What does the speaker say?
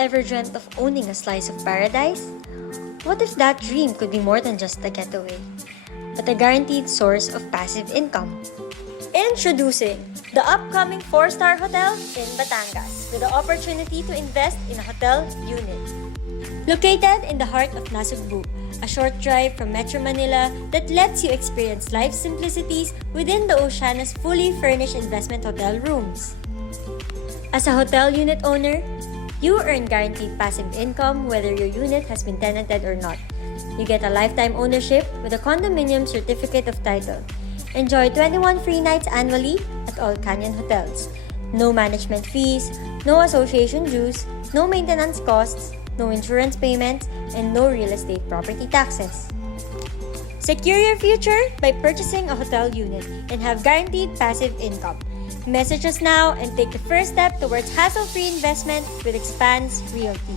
ever dreamt of owning a slice of paradise? What if that dream could be more than just a getaway, but a guaranteed source of passive income? Introducing the upcoming 4-star hotel in Batangas with the opportunity to invest in a hotel unit. Located in the heart of Nasugbu, a short drive from Metro Manila that lets you experience life's simplicities within the Oceana's fully furnished investment hotel rooms. As a hotel unit owner, you earn guaranteed passive income whether your unit has been tenanted or not. You get a lifetime ownership with a condominium certificate of title. Enjoy 21 free nights annually at all Canyon hotels. No management fees, no association dues, no maintenance costs, no insurance payments, and no real estate property taxes. Secure your future by purchasing a hotel unit and have guaranteed passive income. Message us now and take the first step towards hassle-free investment with Expanse Realty.